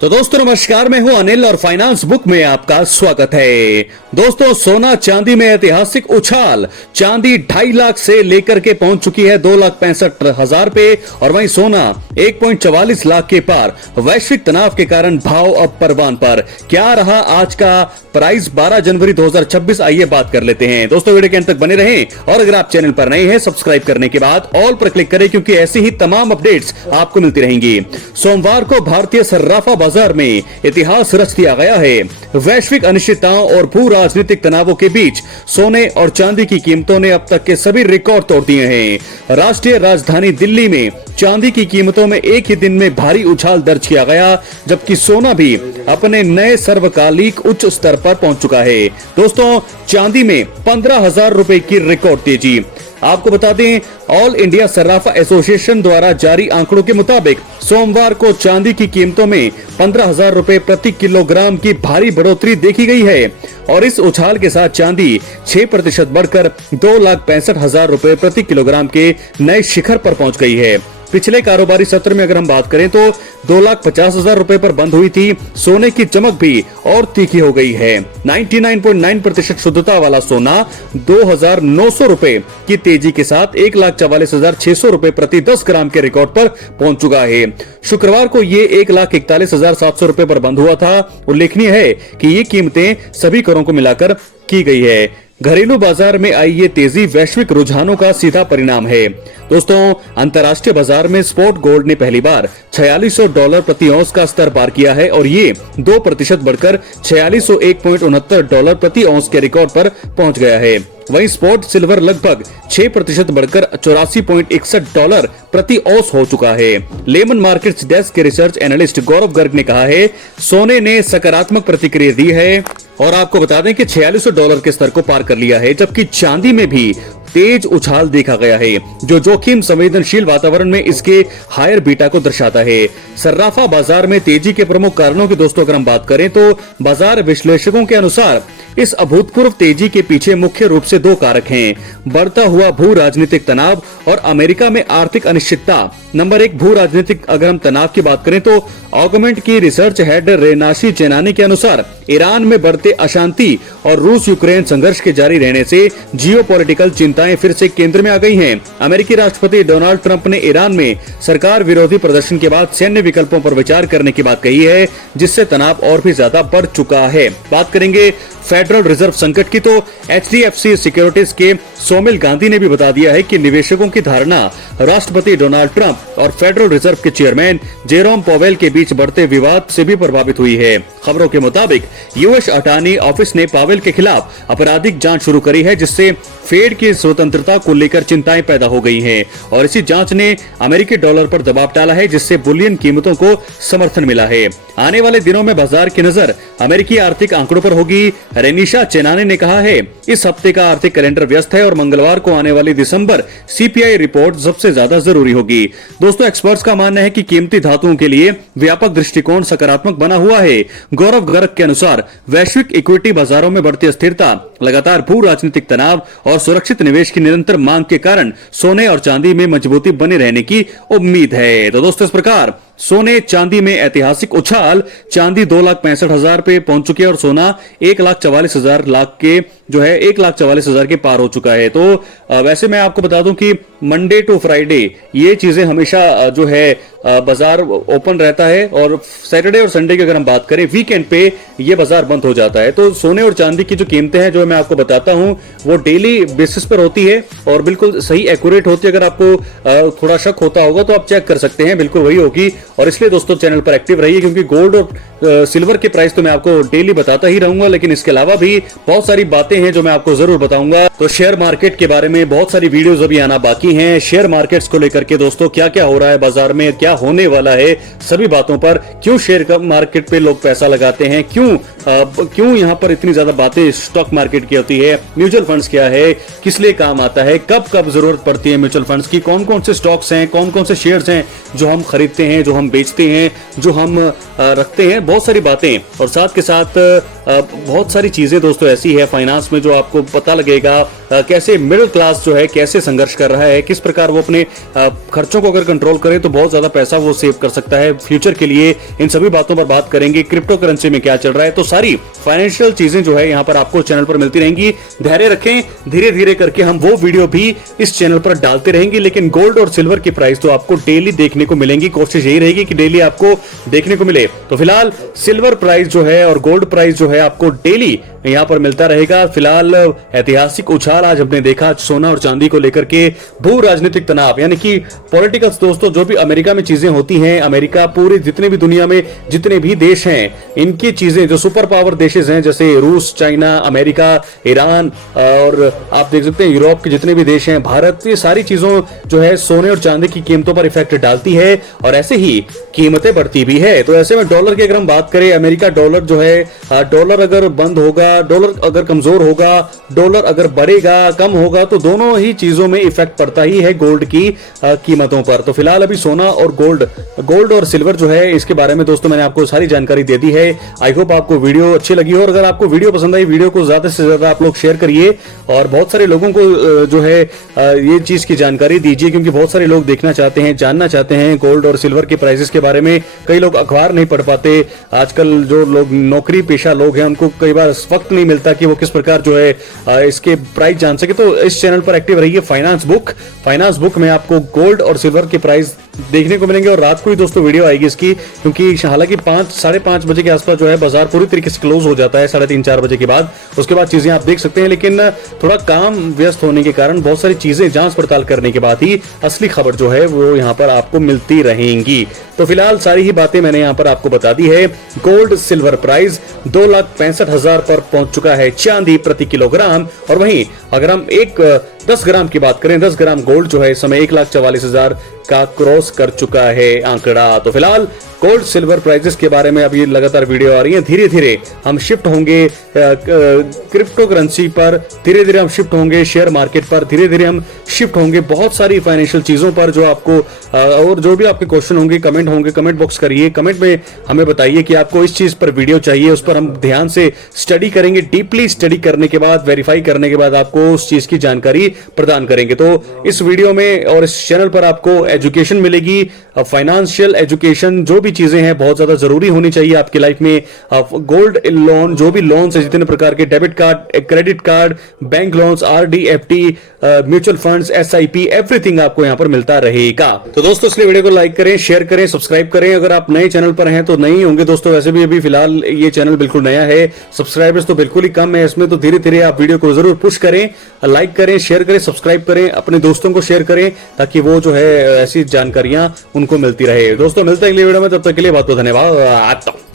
तो दोस्तों नमस्कार, मैं हूं अनिल और फाइनेंस बुक में आपका स्वागत है। दोस्तों सोना चांदी में ऐतिहासिक उछाल, चांदी 2.5 लाख से लेकर के पहुंच चुकी है 2,65,000 पे और वहीं सोना 1.44 लाख के पार। वैश्विक तनाव के कारण भाव अब परवान पर। क्या रहा आज का प्राइस 12 जनवरी 2026, आइए बात कर लेते हैं। दोस्तों वीडियो के अंत तक बने रहें और अगर आप चैनल पर नए हैं सब्सक्राइब करने के बाद ऑल पर क्लिक करें, क्योंकि ऐसी ही तमाम अपडेट्स आपको मिलती रहेंगी। सोमवार को भारतीय सर्राफा बाजार में इतिहास रच दिया गया है। वैश्विक अनिश्चितताओं और भू राजनीतिक तनावों के बीच सोने और चांदी की कीमतों ने अब तक के सभी रिकॉर्ड तोड़ दिए हैं। राष्ट्रीय राजधानी दिल्ली में चांदी की कीमतों में एक ही दिन में भारी उछाल दर्ज किया गया, जबकि सोना भी अपने नए सर्वकालिक उच्च स्तर पर पहुंच चुका है। दोस्तों चांदी में 15,000 रुपए की रिकॉर्ड तेजी। आपको बता दें, ऑल इंडिया सर्राफा एसोसिएशन द्वारा जारी आंकड़ों के मुताबिक सोमवार को चांदी की कीमतों में 15,000 रुपए प्रति किलोग्राम की भारी बढ़ोतरी देखी गई है और इस उछाल के साथ चांदी 6% बढ़कर 2,65,000 रुपए प्रति किलोग्राम के नए शिखर पर पहुंच गई है। पिछले कारोबारी सत्र में अगर हम बात करें तो 2,50,000 रुपए पर बंद हुई थी। सोने की चमक भी और तीखी हो गई है। 99.9% शुद्धता वाला सोना 2,900 रुपए की तेजी के साथ 1,44,600 रुपए प्रति 10 ग्राम के रिकॉर्ड पर पहुंच चुका है। शुक्रवार को ये 1,41,700 रुपए पर बंद हुआ था। उल्लेखनीय है कि ये कीमतें सभी करों को मिलाकर की गई है। घरेलू बाजार में आई ये तेजी वैश्विक रुझानों का सीधा परिणाम है। दोस्तों अंतर्राष्ट्रीय बाजार में स्पॉट गोल्ड ने पहली बार $4,600 प्रति औंस का स्तर पार किया है और ये 2% बढ़कर $4,601.69 प्रति औंस के रिकॉर्ड पर पहुंच गया है। वहीं स्पॉट सिल्वर लगभग 6% बढ़कर $84.61 प्रति औंस हो चुका है। लेमन मार्केट्स डेस्क के रिसर्च एनालिस्ट गौरव गर्ग ने कहा है, सोने ने सकारात्मक प्रतिक्रिया दी है और आपको बता दें कि $4,600 के स्तर को पार कर लिया है, जबकि चांदी में भी तेज उछाल देखा गया है, जो जोखिम संवेदनशील वातावरण में इसके हायर बीटा को दर्शाता है। सर्राफा बाजार में तेजी के प्रमुख कारणों की दोस्तों अगर हम बात करें तो बाजार विश्लेषकों के अनुसार इस अभूतपूर्व तेजी के पीछे मुख्य रूप से 2 कारक हैं, बढ़ता हुआ भू राजनीतिक तनाव और अमेरिका में आर्थिक अनिश्चितता। नंबर 1 भू राजनीतिक अगर हम तनाव की बात करें तो ऑगमेंट की रिसर्च हेड रेनाशी चेनानी के अनुसार ईरान में बढ़ते अशांति और रूस यूक्रेन संघर्ष के जारी रहने से जियोपॉलिटिकल चिंताएं फिर से केंद्र में आ गई हैं। अमेरिकी राष्ट्रपति डोनाल्ड ट्रंप ने ईरान में सरकार विरोधी प्रदर्शन के बाद सैन्य विकल्पों पर विचार करने की बात कही है, जिससे तनाव और भी ज्यादा बढ़ चुका है। बात करेंगे फेडरल रिजर्व संकट की तो HDFC सिक्योरिटीज के सोमिल गांधी ने भी बता दिया है कि निवेशकों की धारणा राष्ट्रपति डोनाल्ड ट्रंप और फेडरल रिजर्व के चेयरमैन जेरोम पॉवेल के बीच बढ़ते विवाद से भी प्रभावित हुई है। खबरों के मुताबिक यूएस अटॉर्नी ऑफिस ने पॉवेल के खिलाफ आपराधिक जांच शुरू करी है, जिससे फेड की स्वतंत्रता को लेकर चिंताएं पैदा हो गई हैं और इसी जांच ने अमेरिकी डॉलर पर दबाव डाला है, जिससे बुलियन कीमतों को समर्थन मिला है। आने वाले दिनों में बाजार की नजर अमेरिकी आर्थिक आंकड़ों पर होगी। रेनिशा चेनानी ने कहा है, इस हफ्ते का आर्थिक कैलेंडर व्यस्त है और मंगलवार को आने वाली दिसंबर CPI रिपोर्ट सबसे ज्यादा जरूरी होगी। दोस्तों एक्सपर्ट्स का मानना है कि कीमती धातुओं के लिए व्यापक दृष्टिकोण सकारात्मक बना हुआ है। गौरव गर्ग के अनुसार वैश्विक इक्विटी बाजारों में बढ़ती अस्थिरता, लगातार भू राजनीतिक तनाव और सुरक्षित निवेश की निरंतर मांग के कारण सोने और चांदी में मजबूती बने रहने की उम्मीद है। तो दोस्तों इस प्रकार सोने चांदी में ऐतिहासिक उछाल, चांदी 2,65,000 पे पहुंच चुकी है और सोना 1,44,000 के जो है 1,44,000 के पार हो चुका है। तो वैसे मैं आपको बता दूं कि मंडे टू फ्राइडे ये चीजें हमेशा जो है बाजार ओपन रहता है और सैटरडे और संडे की अगर हम बात करें वीकेंड पे ये बाजार बंद हो जाता है। तो सोने और चांदी की जो कीमतें हैं जो मैं आपको बताता हूं वो डेली बेसिस पर होती है और बिल्कुल सही एक्यूरेट होती है। अगर आपको थोड़ा शक होता होगा तो आप चेक कर सकते हैं, बिल्कुल वही होगी। और इसलिए दोस्तों चैनल पर एक्टिव रहिए, क्योंकि गोल्ड और सिल्वर के प्राइस तो मैं आपको डेली बताता ही रहूंगा, लेकिन इसके अलावा भी बहुत सारी बातें हैं जो मैं आपको जरूर बताऊंगा। तो शेयर मार्केट के बारे में बहुत सारी वीडियोस अभी आना बाकी हैं। शेयर मार्केट्स को लेकर के दोस्तों क्या क्या हो रहा है बाजार में, क्या होने वाला है, सभी बातों पर, क्यों शेयर मार्केट पे लोग पैसा लगाते हैं, क्यों यहाँ पर इतनी ज्यादा बातें स्टॉक मार्केट की होती है, म्यूचुअल फंड्स क्या है, किस लिए काम आता है, कब कब जरूरत पड़ती है म्यूचुअल फंड्स की, कौन कौन से स्टॉक्स हैं, कौन कौन से शेयर्स हैं जो हम खरीदते हैं, जो हम बेचते हैं, जो हम रखते हैं, बहुत सारी बातें। और साथ के साथ बहुत सारी चीजें दोस्तों ऐसी है फाइनेंस में जो आपको पता लगेगा कैसे मिडिल क्लास जो है कैसे संघर्ष कर रहा है, किस प्रकार वो अपने खर्चों को अगर कंट्रोल करे तो बहुत ज्यादा पैसा वो सेव कर सकता है फ्यूचर के लिए। इन सभी बातों पर बात करेंगे, क्रिप्टो करेंसी में क्या चल रहा है, तो सारी फाइनेंशियल चीजें जो है यहाँ पर आपको चैनल पर मिलती रहेंगी। धैर्य रखें, धीरे धीरे करके हम वो वीडियो भी इस चैनल पर डालते रहेंगे, लेकिन गोल्ड और सिल्वर की प्राइस तो आपको डेली देखने को मिलेंगी। कोशिश यही रहेगी कि डेली आपको देखने को मिले। तो फिलहाल सिल्वर प्राइस जो है और गोल्ड प्राइस जो है आपको डेली यहां पर मिलता रहेगा। फिलहाल ऐतिहासिक उछाल आज हमने देखा सोना और चांदी को लेकर के। भू राजनीतिक तनाव यानी कि पॉलिटिकल्स, दोस्तों जो भी अमेरिका में चीजें होती हैं, अमेरिका पूरे जितने भी दुनिया में जितने भी देश हैं, इनकी चीजें जो सुपर पावर देशेस हैं जैसे रूस, चाइना, अमेरिका, ईरान और आप देख सकते हैं यूरोप के जितने भी देश हैं, भारत, ये सारी चीजों जो है सोने और चांदी की कीमतों पर इफेक्ट डालती है और ऐसे ही कीमतें बढ़ती भी है। तो ऐसे में डॉलर की अगर हम बात करें, अमेरिका डॉलर जो है, डॉलर अगर बंद होगा, डॉलर अगर कमजोर होगा, डॉलर अगर बढ़ेगा, कम होगा, तो दोनों ही चीजों में इफेक्ट पड़ता ही है गोल्ड की कीमतों पर। तो फिलहाल अभी सोना और गोल्ड और सिल्वर जो है, इसके बारे में दोस्तों मैंने आपको सारी जानकारी दे दी है। आई होप आपको वीडियो अच्छी लगी हो, और अगर आपको वीडियो पसंद आई, वीडियो को ज्यादा से ज्यादा आप लोग शेयर करिए और बहुत सारे लोगों को जो है ये चीज की जानकारी दीजिए, क्योंकि बहुत सारे लोग देखना चाहते हैं, जानना चाहते हैं गोल्ड और सिल्वर के प्राइसेस के बारे में। कई लोग अखबार नहीं पढ़ पाते, आजकल जो लोग नौकरी पेशा लोग हैं उनको कई बार वक्त नहीं मिलता कि वो किस प्रकार जो है इसके प्राइस जान सके। तो इस चैनल पर एक्टिव रहिए। फाइनेंस बुक में आपको गोल्ड और सिल्वर के प्राइस देखने को मिलेंगे और रात को ही दोस्तों वीडियो आएगी इसकी, क्योंकि हालांकि 5-5:30 बजे के आसपास जो है बाजार पूरी तरीके से क्लोज हो जाता है 3:30-4 बजे के बाद। उसके बाद चीजें आप देख सकते हैं, लेकिन थोड़ा काम व्यस्त होने के कारण बहुत सारी चीजें जांच पड़ताल करने के बाद ही असली खबर जो है वो यहाँ पर आपको मिलती रहेंगी। तो फिलहाल सारी ही बातें मैंने यहाँ पर आपको बता दी है। गोल्ड सिल्वर प्राइस 2,65,000 पर पहुंच चुका है चांदी प्रति किलोग्राम, और वहीं अगर हम 10 ग्राम की बात करें, 10 ग्राम गोल्ड जो है इस समय 1,44,000 का क्रॉस कर चुका है आंकड़ा। तो फिलहाल गोल्ड सिल्वर प्राइसेस के बारे में अभी लगातार वीडियो आ रही है। धीरे धीरे हम शिफ्ट होंगे क्रिप्टो करेंसी पर, धीरे धीरे हम शिफ्ट होंगे शेयर मार्केट पर, धीरे धीरे हम शिफ्ट होंगे बहुत सारी फाइनेंशियल चीजों पर, जो आपको और जो भी आपके क्वेश्चन होंगे, कमेंट बॉक्स करिए, कमेंट में हमें बताइए कि आपको इस चीज पर वीडियो चाहिए। उस पर हम ध्यान से स्टडी करेंगे, डीपली स्टडी करने के बाद, वेरीफाई करने के बाद आपको उस चीज की जानकारी प्रदान करेंगे। तो इस वीडियो में और इस चैनल पर आपको एजुकेशन मिलेगी, फाइनेंशियल एजुकेशन, जो भी चीजें हैं बहुत ज्यादा जरूरी होनी चाहिए आपकी लाइफ में। गोल्ड लोन, जो भी लोन्स है जितने प्रकार के, debit card, credit card, bank loans, RD, FD, mutual funds, SIP, everything आपको यहां पर मिलता रहेगा। तो दोस्तों इसलिए वीडियो को लाइक करें, शेयर करें, सब्सक्राइब करें। अगर आप नए चैनल पर हैं तो नहीं होंगे दोस्तों, वैसे भी अभी फिलहाल ये चैनल बिल्कुल नया है, सब्सक्राइबर्स तो बिल्कुल ही कम है इसमें। तो धीरे धीरे आप वीडियो को जरूर पुश करें, लाइक करें, शेयर करें, सब्सक्राइब करें, अपने दोस्तों को शेयर करें, ताकि वो जो है ऐसी जानकारियां उनको मिलती रहे। दोस्तों मिलते हैं अगली वीडियो में, तब तक के लिए बहुत बहुत धन्यवाद। आता हूं।